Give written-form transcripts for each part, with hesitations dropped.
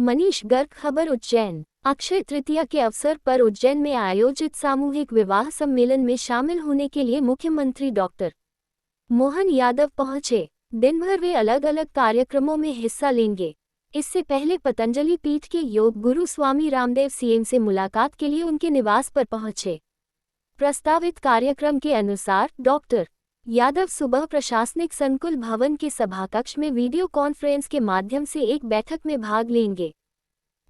मनीष गर्ग। खबर उज्जैन। अक्षय तृतीया के अवसर पर उज्जैन में आयोजित सामूहिक विवाह सम्मेलन में शामिल होने के लिए मुख्यमंत्री डॉक्टर मोहन यादव पहुंचे। दिन भर वे अलग अलग कार्यक्रमों में हिस्सा लेंगे। इससे पहले पतंजलि पीठ के योग गुरु स्वामी रामदेव सीएम से मुलाकात के लिए उनके निवास पर पहुंचे। प्रस्तावित कार्यक्रम के अनुसार डॉक्टर यादव सुबह प्रशासनिक संकुल भवन के सभाकक्ष में वीडियो कॉन्फ्रेंस के माध्यम से एक बैठक में भाग लेंगे।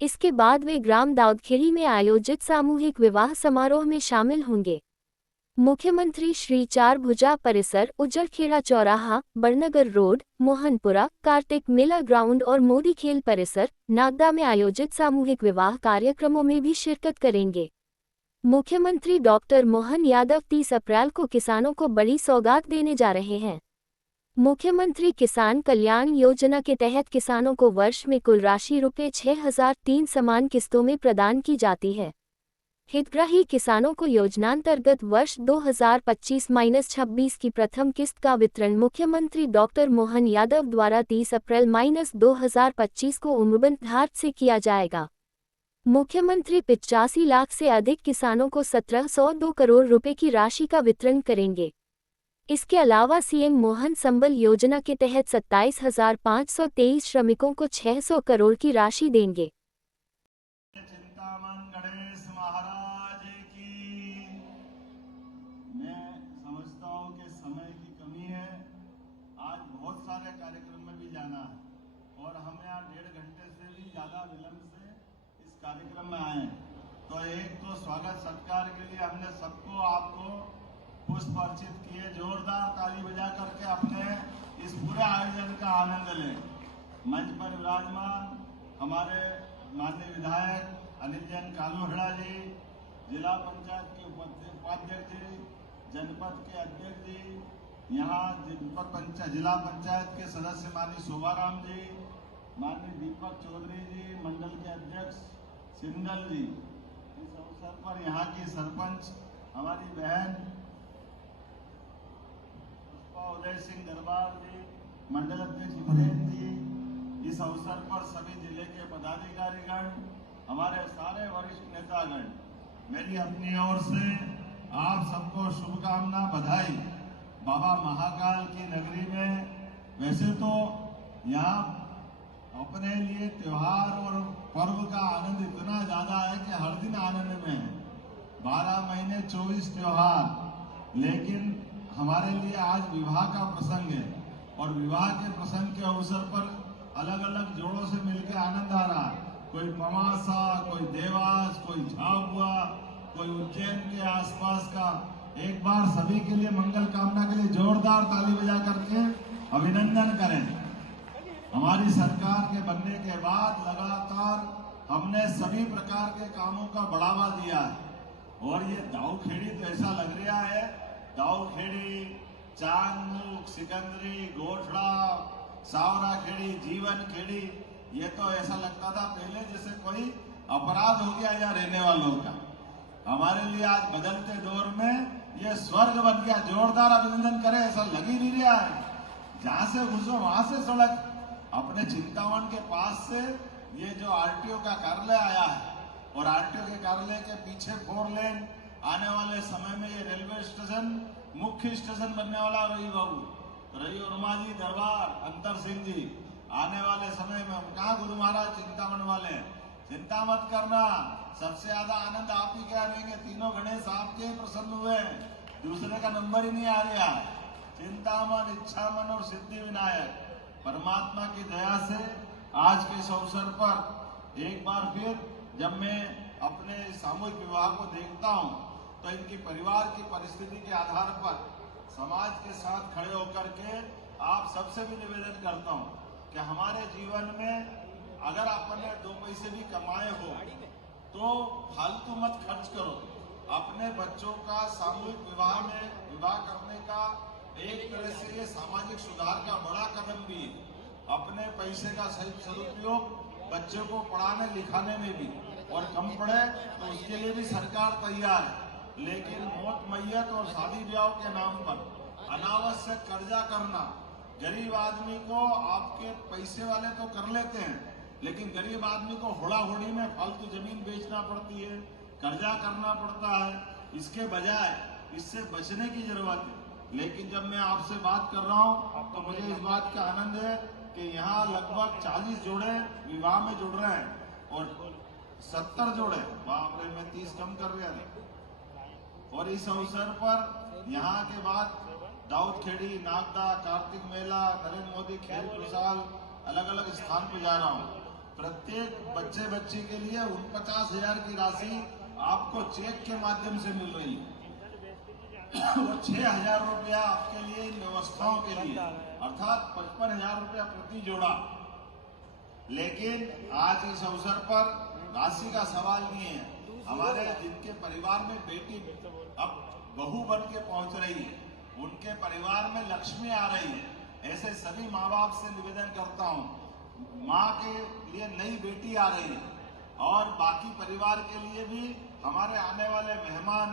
इसके बाद वे ग्राम दाऊदखेड़ी में आयोजित सामूहिक विवाह समारोह में शामिल होंगे। मुख्यमंत्री श्री चार भुजा परिसर, उज्जरखेड़ा चौराहा, बड़नगर रोड, मोहनपुरा, कार्तिक मेला ग्राउंड और मोदी खेल परिसर, नागदा में आयोजित सामूहिक विवाह कार्यक्रमों में भी शिरकत करेंगे। मुख्यमंत्री डॉक्टर मोहन यादव 30 अप्रैल को किसानों को बड़ी सौगात देने जा रहे हैं। मुख्यमंत्री किसान कल्याण योजना के तहत किसानों को वर्ष में कुल राशि ₹6,003 समान किस्तों में प्रदान की जाती है। हितग्राही किसानों को योजनांतर्गत वर्ष 2025-26 की प्रथम किस्त का वितरण मुख्यमंत्री डॉक्टर मोहन यादव द्वारा 30 अप्रैल-2025 को उम्रबंद धार से किया जाएगा। मुख्यमंत्री 85 लाख से अधिक किसानों को 1702 करोड़ रुपए की राशि का वितरण करेंगे। इसके अलावा सीएम मोहन संबल योजना के तहत 27,523 श्रमिकों को 600 करोड़ की राशि देंगे। चिंतामन गणेश महाराज की। मैं समझता हूं कि समय की कमी है। आज बहुत सारे कार्यक्रम में भी जाना है और हम यहाँ 1.5 घंटे से भी ज्यादा विलंब से इस कार्यक्रम में आए। तो एक तो स्वागत सत्कार के लिए हमने सबको आपको पुष्प अर्चित किए। जोरदार ताली बजा करके अपने इस पूरे आयोजन का आनंद लें। मंच पर विराजमान हमारे माननीय विधायक अनिल जैन कालूहड़ा जी, जिला पंचायत के उपाध्यक्ष जी, जनपद के अध्यक्ष जी, यहाँ जिला पंचायत के सदस्य माननीय शोभाराम जी, माननीय दीपक चौधरी जी, मंडल के अध्यक्ष सिंदल जी। इस अवसर पर यहाँ की सरपंच हमारी बहन उदय सिंह दरबार जी, मंडल अध्यक्ष वीरेंद्र जी। इस अवसर पर सभी जिले के पदाधिकारीगण, हमारे सारे वरिष्ठ नेतागण, मेरी अपनी ओर से आप सबको शुभकामना, बधाई। बाबा महाकाल की नगरी में वैसे तो यहाँ अपने लिए त्योहार और पर्व का आनंद इतना ज्यादा है कि हर दिन आनंद में है। 12 महीने 24 त्योहार, लेकिन हमारे लिए आज विवाह का प्रसंग है और विवाह के प्रसंग के अवसर पर अलग अलग जोड़ों से मिलकर आनंद आ रहा है। कोई पमासा, कोई देवास, कोई झाबुआ, कोई उज्जैन के आसपास का। एक बार सभी के लिए मंगल कामना के लिए जोरदार ताली बजा करके अभिनंदन करें। हमारी सरकार के बनने के बाद लगातार हमने सभी प्रकार के कामों का बढ़ावा दिया है और ये दाऊदखेड़ी तो ऐसा लग रहा है, दाऊदखेड़ी, चांगमुख, सिकंदरी, गोठड़ा, सावरा खेड़ी, जीवन खेड़ी, ये तो ऐसा लगता था पहले जैसे कोई अपराध हो गया या रहने वालों का। हमारे लिए आज बदलते दौर में ये स्वर्ग बन गया। जोरदार अभिनंदन करें, ऐसा लग ही नहीं रहा है। जहां से घुसो वहां से सड़क। अपने चिंतावन के पास से ये जो आरटीओ का कार्यालय आया है और आरटीओ के कार्यालय के पीछे 4 लेन, आने वाले समय में ये रेलवे स्टेशन मुख्य स्टेशन बनने वाला। रही बाबू, रही उर्मा जी, दरबार, अंतर सिंह जी, आने वाले समय में कहा गुरु महाराज चिंतामन वाले, चिंता मत करना, सबसे ज्यादा आनंद आप ही क्या रहेंगे। तीनों गणेश आपके प्रसन्न हुए, दूसरे का नंबर ही नहीं आ रहा। चिंतामन, इच्छामन और सिद्धि विनायक परमात्मा की दया से आज के इस अवसर पर एक बार फिर जब मैं अपने सामूहिक विवाह को देखता हूं तो इनकी परिवार की परिस्थिति के आधार पर समाज के साथ खड़े होकर के आप सबसे भी निवेदन करता हूं कि हमारे जीवन में अगर आपने 2 पैसे भी कमाए हो तो फालतू मत खर्च करो। अपने बच्चों का सामूहिक विवाह में विवाह करने का एक तरह से ये सामाजिक सुधार का बड़ा कदम भी है। अपने पैसे का सही सदुपयोग बच्चों को पढ़ाने लिखाने में भी, और कम पढ़े तो उसके लिए भी सरकार तैयार है। लेकिन मौत मैयत और शादी ब्याह के नाम पर अनावश्यक कर्जा करना, गरीब आदमी को आपके पैसे वाले तो कर लेते हैं लेकिन गरीब आदमी को होड़ा-होड़ी में फालतू जमीन बेचना पड़ती है, कर्जा करना पड़ता है। इसके बजाय इससे बचने की जरूरत है। लेकिन जब मैं आपसे बात कर रहा हूं तो मुझे इस बात का आनंद है कि यहाँ लगभग 40 जोड़े विवाह में जुड़ रहे हैं और 70 जोड़े, बाप रे, मैं 30 कम कर रहा था। और इस अवसर पर यहाँ के बाद दाऊद खेड़ी, नागदा, कार्तिक मेला, नरेंद्र मोदी खेल प्रसाल, अलग अलग स्थान पर जा रहा हूँ। प्रत्येक बच्चे बच्ची के लिए 49,000 की राशि आपको चेक के माध्यम से मिल रही है और 6,000 रुपया आपके लिए इन व्यवस्थाओं के लिए, अर्थात 55,000 रुपया प्रति जोड़ा। लेकिन आज इस अवसर पर राशि का सवाल नहीं है। हमारे जिनके परिवार में बेटी अब बहू बन के पहुंच रही है, उनके परिवार में लक्ष्मी आ रही है, ऐसे सभी माँ बाप से निवेदन करता हूँ, माँ के लिए नई बेटी आ रही है और बाकी परिवार के लिए भी हमारे आने वाले मेहमान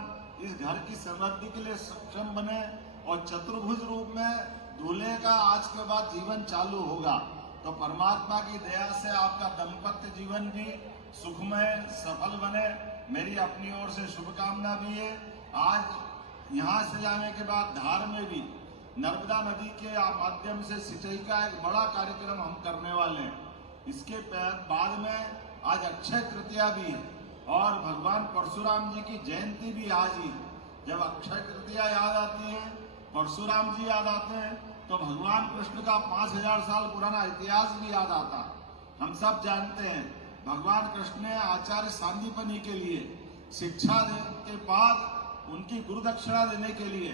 इस घर की समृद्धि के लिए सक्षम बने और चतुर्भुज रूप में दूल्हे का आज के बाद जीवन चालू होगा। तो परमात्मा की दया से आपका दाम्पत्य जीवन भी सुखमय सफल बने, मेरी अपनी ओर से शुभकामना भी है। आज यहाँ से जाने के बाद धार में भी नर्मदा नदी के माध्यम से सिंचाई का एक बड़ा कार्यक्रम हम करने वाले हैं। इसके बाद में आज अक्षय तृतीया भी है और भगवान परशुराम जी की जयंती भी आज ही। जब अक्षय तृतीया याद आती है, परशुराम जी याद आते हैं, तो भगवान कृष्ण का 5,000 साल पुराना इतिहास भी याद आता है। हम सब जानते हैं भगवान कृष्ण ने आचार्य सांदीपनि के लिए शिक्षा के बाद उनकी गुरु दक्षिणा देने के लिए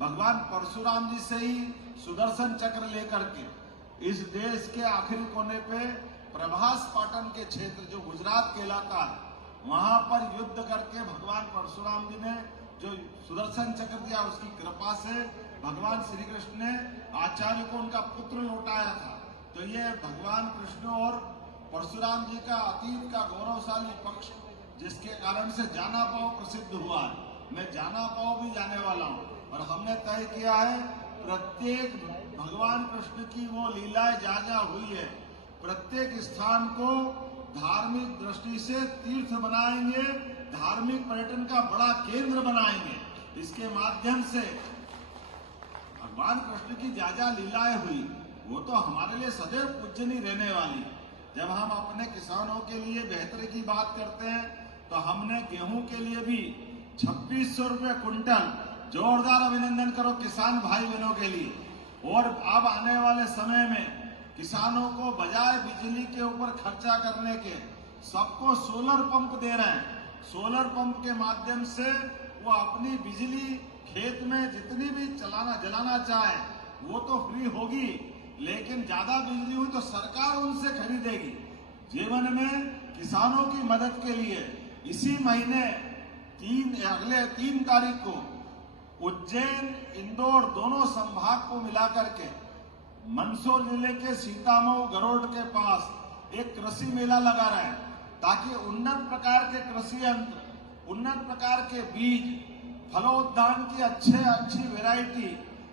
भगवान परशुराम जी से ही सुदर्शन चक्र लेकर के इस देश के आखिरी कोने पे प्रभास पाटन के क्षेत्र, जो गुजरात कहलाता है, वहां पर युद्ध करके भगवान परशुराम जी ने जो सुदर्शन चक्र दिया, उसकी कृपा से भगवान श्री कृष्ण ने आचार्य को उनका पुत्र लौटाया था। तो ये भगवान कृष्ण और परशुराम जी का अतीत का गौरवशाली पक्ष, जिसके कारण से जाना पाओ प्रसिद्ध हुआ है। मैं जाना पाओ भी जाने वाला हूँ और हमने तय किया है प्रत्येक भगवान कृष्ण की वो लीलाएं जा हुई है, प्रत्येक स्थान को धार्मिक दृष्टि से तीर्थ बनाएंगे, धार्मिक पर्यटन का बड़ा केंद्र बनाएंगे। इसके माध्यम से भगवान कृष्ण की जा लीलाएं हुई, वो तो हमारे लिए सदैव पूजनीय रहने वाली। जब हम अपने किसानों के लिए बेहतरी की बात करते हैं तो हमने गेहूं के लिए भी 2600 रुपये कुंटल, जोरदार अभिनंदन करो किसान भाई बहनों के लिए। और अब आने वाले समय में किसानों को बजाय बिजली के ऊपर खर्चा करने के सबको सोलर पंप दे रहे हैं। सोलर पंप के माध्यम से वो अपनी बिजली खेत में जितनी भी जलाना चाहे वो तो फ्री होगी, लेकिन ज्यादा बिजली हुई तो सरकार उनसे खरीदेगी। जीवन में किसानों की मदद के लिए इसी महीने अगले 3 तारीख को उज्जैन इंदौर दोनों संभाग को मिलाकर के मंदसौर जिले के सीतामऊ गरोड के पास एक कृषि मेला लगा रहे हैं, ताकि उन्नत प्रकार के कृषि यंत्र, उन्नत प्रकार के बीज, फलोद्यान की अच्छी वैरायटी,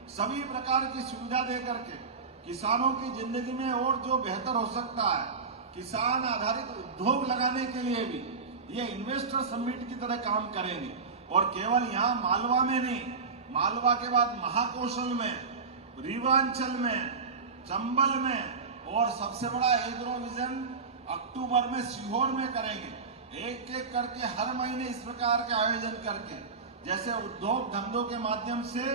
सभी प्रकार की सुविधा दे करके किसानों की जिंदगी में और जो बेहतर हो सकता है, किसान आधारित उद्योग लगाने के लिए भी ये इन्वेस्टर समिट की तरह काम करेंगे। और केवल यहाँ मालवा में नहीं, मालवा के बाद महाकौशल में, रीवांचल में, चंबल में और सबसे बड़ा एग्रो विजन अक्टूबर में सीहोर में करेंगे। एक एक करके हर महीने इस प्रकार के आयोजन करके, जैसे उद्योग धंधों के माध्यम से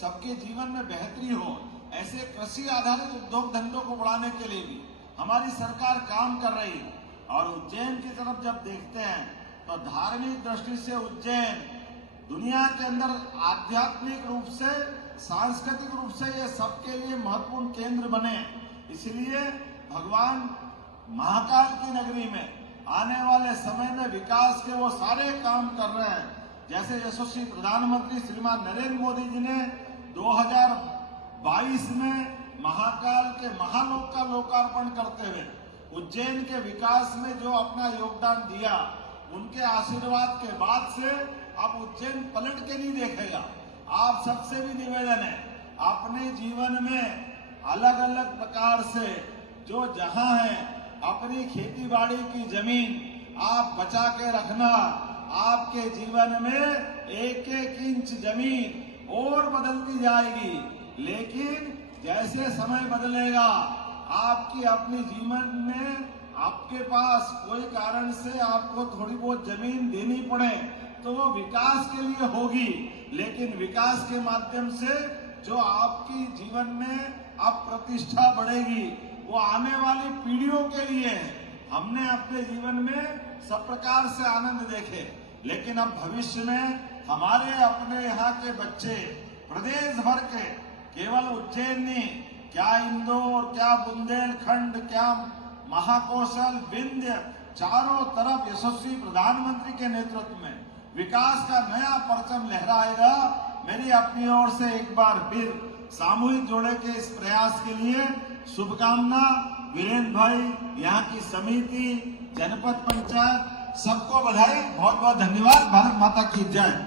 सबके जीवन में बेहतरी हो, ऐसे कृषि आधारित उद्योग धंधों को बढ़ाने के लिए भी हमारी सरकार काम कर रही है। और उज्जैन की तरफ जब देखते हैं तो धार्मिक दृष्टि से उज्जैन दुनिया के अंदर आध्यात्मिक रूप से, सांस्कृतिक रूप से ये सबके लिए महत्वपूर्ण केंद्र बने। इसलिए भगवान महाकाल की नगरी में आने वाले समय में विकास के वो सारे काम कर रहे हैं। जैसे यशस्वी प्रधानमंत्री श्रीमान नरेंद्र मोदी जी ने 2022 में महाकाल के महालोक का लोकार्पण करते हुए उज्जैन के विकास में जो अपना योगदान दिया, उनके आशीर्वाद के बाद से अब उज्जैन पलट के नहीं देखेगा। आप सबसे भी निवेदन है, अपने जीवन में अलग अलग प्रकार से जो जहां है अपनी खेती बाड़ी की जमीन आप बचा के रखना। आपके जीवन में एक एक इंच जमीन और बदलती जाएगी, लेकिन जैसे समय बदलेगा आपकी अपनी जीवन में आपके पास कोई कारण से आपको थोड़ी बहुत जमीन देनी पड़े तो वो विकास के लिए होगी, लेकिन विकास के माध्यम से जो आपकी जीवन में अब प्रतिष्ठा बढ़ेगी वो आने वाली पीढ़ियों के लिए है। हमने अपने जीवन में सब प्रकार से आनंद देखे, लेकिन अब भविष्य में हमारे अपने यहाँ के बच्चे प्रदेश भर के, केवल उज्जैन नहीं, क्या इंदौर, क्या बुंदेलखंड, क्या महाकौशल, विंध्य, चारों तरफ यशस्वी प्रधानमंत्री के नेतृत्व में विकास का नया परचम लहराएगा। मेरी अपनी ओर से एक बार फिर सामूहिक जोड़े के इस प्रयास के लिए शुभकामना। वीरेंद्र भाई, यहाँ की समिति, जनपद पंचायत, सबको बधाई, बहुत बहुत धन्यवाद। भारत माता की जय।